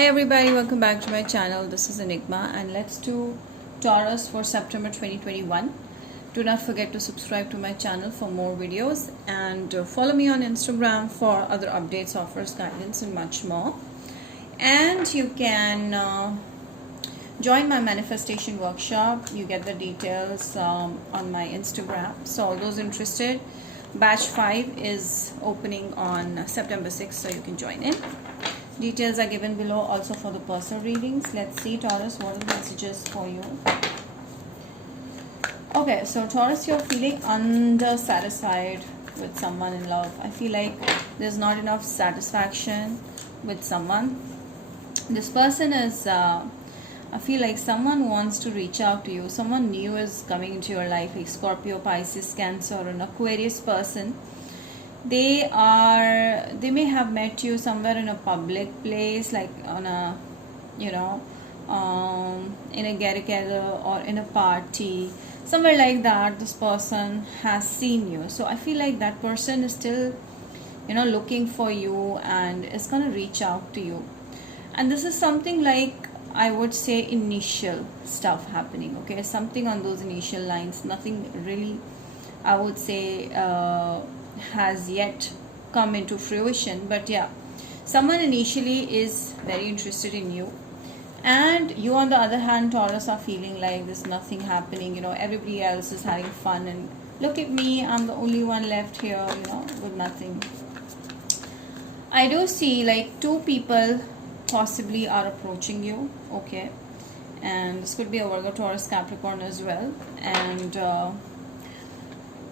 Hi everybody, welcome back to my channel. This is Enigma and let's do Taurus for September 2021. Do not forget to subscribe to my channel for more videos and follow me on Instagram for other updates, offers, guidance and much more. And you can join my manifestation workshop. You get the details on my Instagram. So all those interested, batch 5 is opening on September 6th, so you can join in. Details are given below also for the personal readings. Let's see, Taurus, what are the messages for you? Okay, so Taurus, you're feeling undersatisfied with someone in love. I feel like there's not enough satisfaction with someone. This person is, I feel like someone wants to reach out to you. Someone new is coming into your life, like Scorpio, Pisces, Cancer, or an Aquarius person. They may have met you somewhere in a public place, like on a in a get together or in a party, somewhere like that. This person has seen you, so I feel like that person is still looking for you and is gonna reach out to you. And this is something like, I would say, initial stuff happening. Okay, something on those initial lines. Nothing really, I would say, has yet come into fruition, but yeah, someone initially is very interested in you, and you on the other hand, Taurus, are feeling like there's nothing happening. Everybody else is having fun and look at me, I'm the only one left here with nothing. I do see like two people possibly are approaching you. Okay, and this could be a Virgo, Taurus, Capricorn as well, and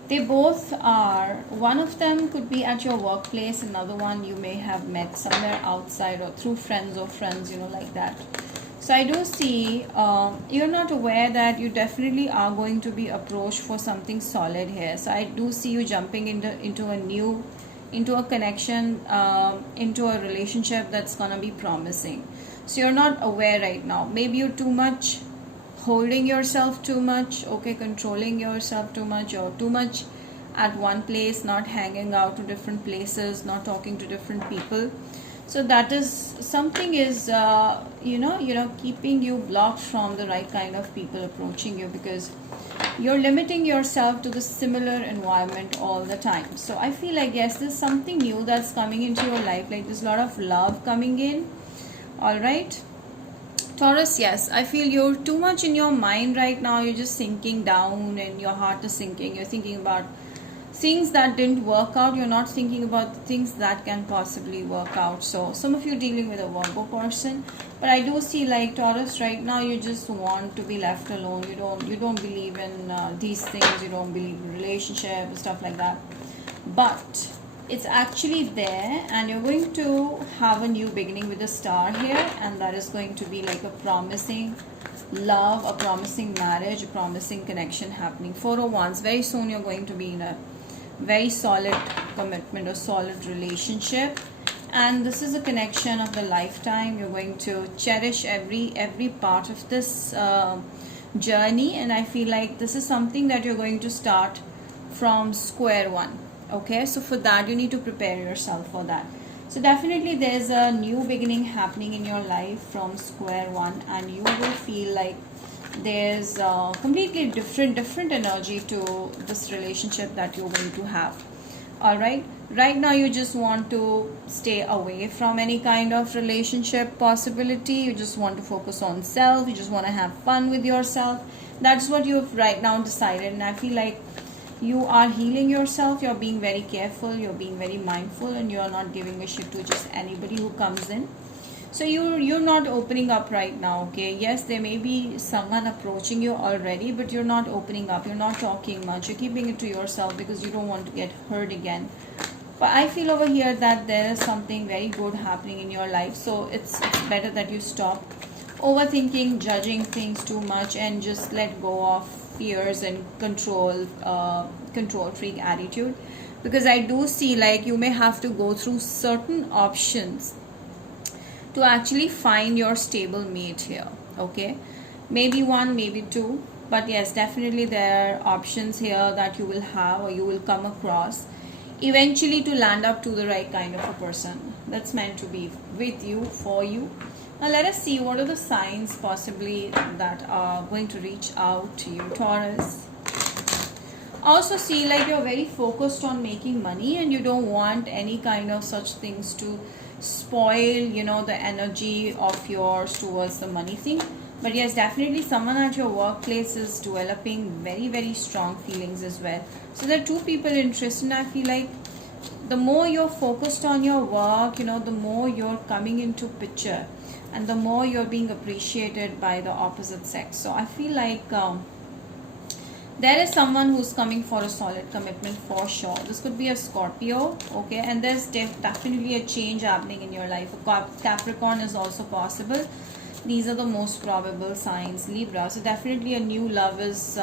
they both are, one of them could be at your workplace, another one you may have met somewhere outside or through friends of friends, like that. So I do see you're not aware that you definitely are going to be approached for something solid here. So I do see you jumping into a connection, into a relationship that's gonna be promising. So you're not aware right now. Maybe you're too much holding yourself too much, okay, controlling yourself too much, or too much at one place, not hanging out to different places, not talking to different people. So that is something is keeping you blocked from the right kind of people approaching you, because you're limiting yourself to the similar environment all the time. So I feel like, yes, there's something new that's coming into your life, like there's a lot of love coming in. All right, Taurus, yes, I feel you're too much in your mind right now. You're just sinking down and your heart is sinking. You're thinking about things that didn't work out. You're not thinking about the things that can possibly work out. So some of you dealing with a Virgo person, but I do see like Taurus right now, you just want to be left alone. You don't believe in these things. You don't believe in relationship and stuff like that. But it's actually there, and you're going to have a new beginning with a star here, and that is going to be like a promising love, a promising marriage, a promising connection happening. 4 of Wands, very soon you're going to be in a very solid commitment or solid relationship, and this is a connection of a lifetime. You're going to cherish every part of this journey, and I feel like this is something that you're going to start from square one. Okay, so for that you need to prepare yourself for that. So definitely there's a new beginning happening in your life from square one, and you will feel like there's a completely different energy to this relationship that you're going to have. All right, right now you just want to stay away from any kind of relationship possibility. You just want to focus on self. You just want to have fun with yourself. That's what you've right now decided, and I feel like you are healing yourself. You're being very careful, you're being very mindful, and you're not giving a shit to just anybody who comes in. So you're not opening up right now. Okay, yes, there may be someone approaching you already, but you're not opening up, you're not talking much, you're keeping it to yourself because you don't want to get hurt again. But I feel over here that there is something very good happening in your life, so it's better that you stop overthinking, judging things too much, and just let go of fears and control freak attitude, because I do see like you may have to go through certain options to actually find your stable mate here. Okay, maybe one, maybe two, but yes, definitely there are options here that you will have or you will come across eventually to land up to the right kind of a person that's meant to be with you, for you, Now let us see what are the signs possibly that are going to reach out to you, Taurus. Also see like you're very focused on making money and you don't want any kind of such things to spoil, the energy of yours towards the money thing. But yes, definitely someone at your workplace is developing very, very strong feelings as well. So there are two people interested, and I feel like the more you're focused on your work, the more you're coming into picture and the more you're being appreciated by the opposite sex. So I feel like there is someone who's coming for a solid commitment for sure. This could be a Scorpio, okay, and there's definitely a change happening in your life. A Capricorn is also possible. These are the most probable signs. Libra, so definitely a new love is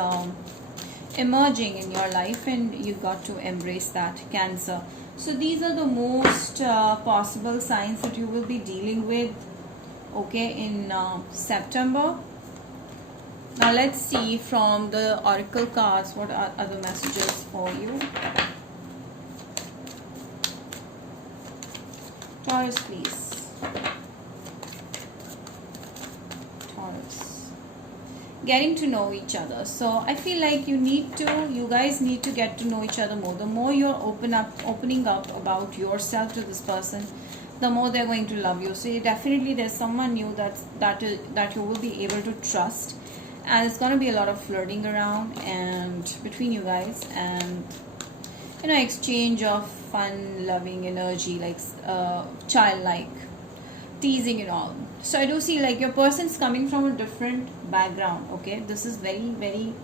emerging in your life and you got to embrace that. Cancer, so these are the most possible signs that you will be dealing with, okay, in September. Now let's see from the oracle cards what are other messages for you. Taurus, please. Taurus. Getting to know each other. So I feel like you guys need to get to know each other more. The more you're opening up about yourself to this person, the more they're going to love you. So definitely there's someone new that you will be able to trust. And it's going to be a lot of flirting around and between you guys, and exchange of fun loving energy, like childlike teasing and all. So I do see like your person's coming from a different background, okay. This is very, very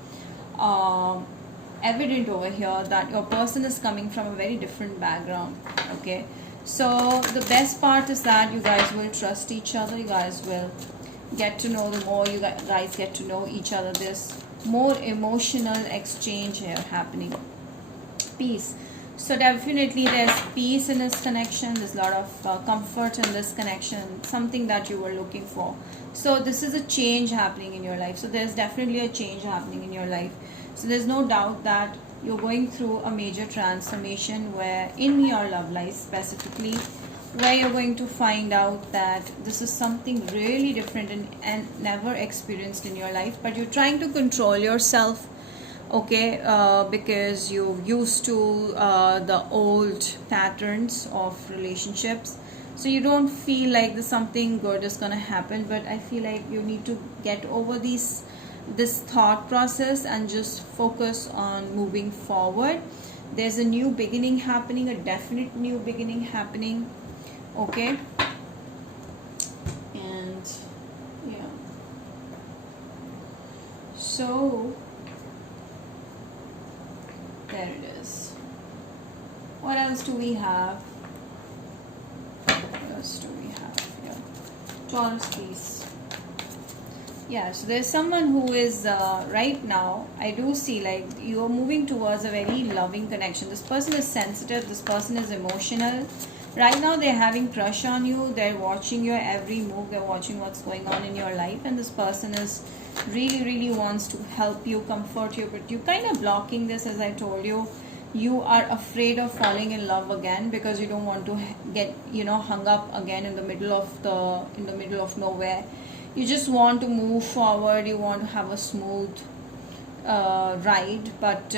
evident over here that your person is coming from a very different background, okay. So the best part is that you guys will trust each other. You guys will get to know, the more you guys get to know each other, there's more emotional exchange here happening. Peace. So definitely there's peace in this connection. There's a lot of comfort in this connection, something that you were looking for. So this is a change happening in your life. So there's definitely a change happening in your life. So there's no doubt that you're going through a major transformation where in your love life specifically, where you're going to find out that this is something really different and never experienced in your life, but you're trying to control yourself, okay, because you're used to the old patterns of relationships, so you don't feel like there's something good is gonna happen. But I feel like you need to get over this thought process and just focus on moving forward. There's a new beginning happening, a definite new beginning happening, okay. And yeah, so there it is. What else do we have? What else do we have here? Taurus, please. Yeah, so there's someone who is right now, I do see like you're moving towards a very loving connection. This person is sensitive, this person is emotional. Right now they're having crush on you, they're watching your every move, they're watching what's going on in your life, and this person is really wants to help you, comfort you, but you're kind of blocking this. As I told you, you are afraid of falling in love again because you don't want to get hung up again in the middle of nowhere. You just want to move forward, you want to have a smooth ride, but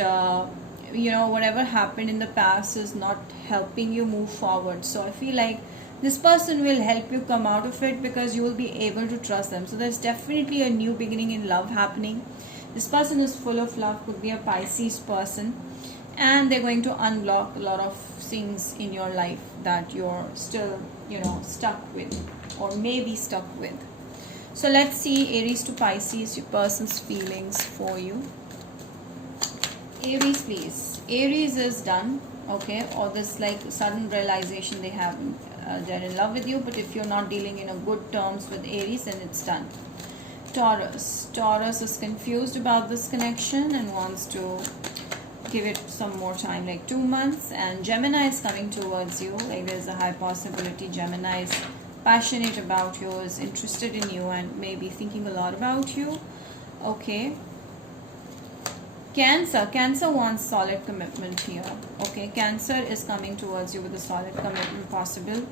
whatever happened in the past is not helping you move forward. So I feel like this person will help you come out of it because you will be able to trust them. So there's definitely a new beginning in love happening. This person is full of love, could be a Pisces person, and they're going to unblock a lot of things in your life that you're still stuck with or maybe stuck with. So let's see Aries to Pisces, your person's feelings for you. Aries, please. Aries is done, okay, or this like sudden realization they have, they're in love with you, but if you're not dealing in a good terms with Aries, then it's done. Taurus. Taurus is confused about this connection and wants to give it some more time, like 2 months. And Gemini is coming towards you, like there's a high possibility Gemini is passionate about you, is interested in you, and maybe thinking a lot about you, okay. Cancer. Cancer wants solid commitment here, okay. Cancer is coming towards you with a solid commitment possible.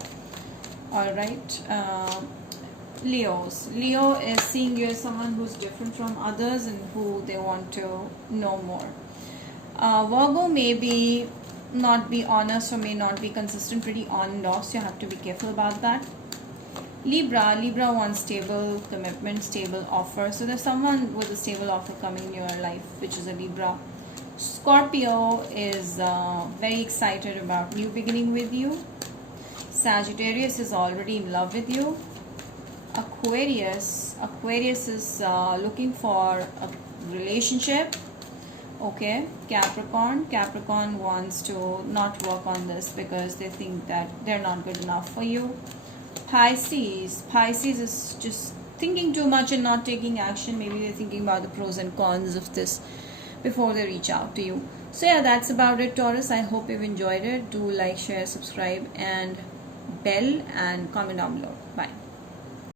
All right. Leo is seeing you as someone who's different from others and who they want to know more. Virgo may be not be honest or may not be consistent, pretty on and off, so you have to be careful about that. Libra wants stable commitment, stable offer. So there's someone with a stable offer coming in your life, which is a Libra. Scorpio is very excited about new beginning with you. Sagittarius is already in love with you. Aquarius is looking for a relationship. Okay, Capricorn wants to not work on this because they think that they're not good enough for you. Pisces is just thinking too much and not taking action. Maybe they're thinking about the pros and cons of this before they reach out to you. So yeah, that's about it, Taurus. I hope you've enjoyed it. Do like, share, subscribe, and bell, and comment down below. Bye.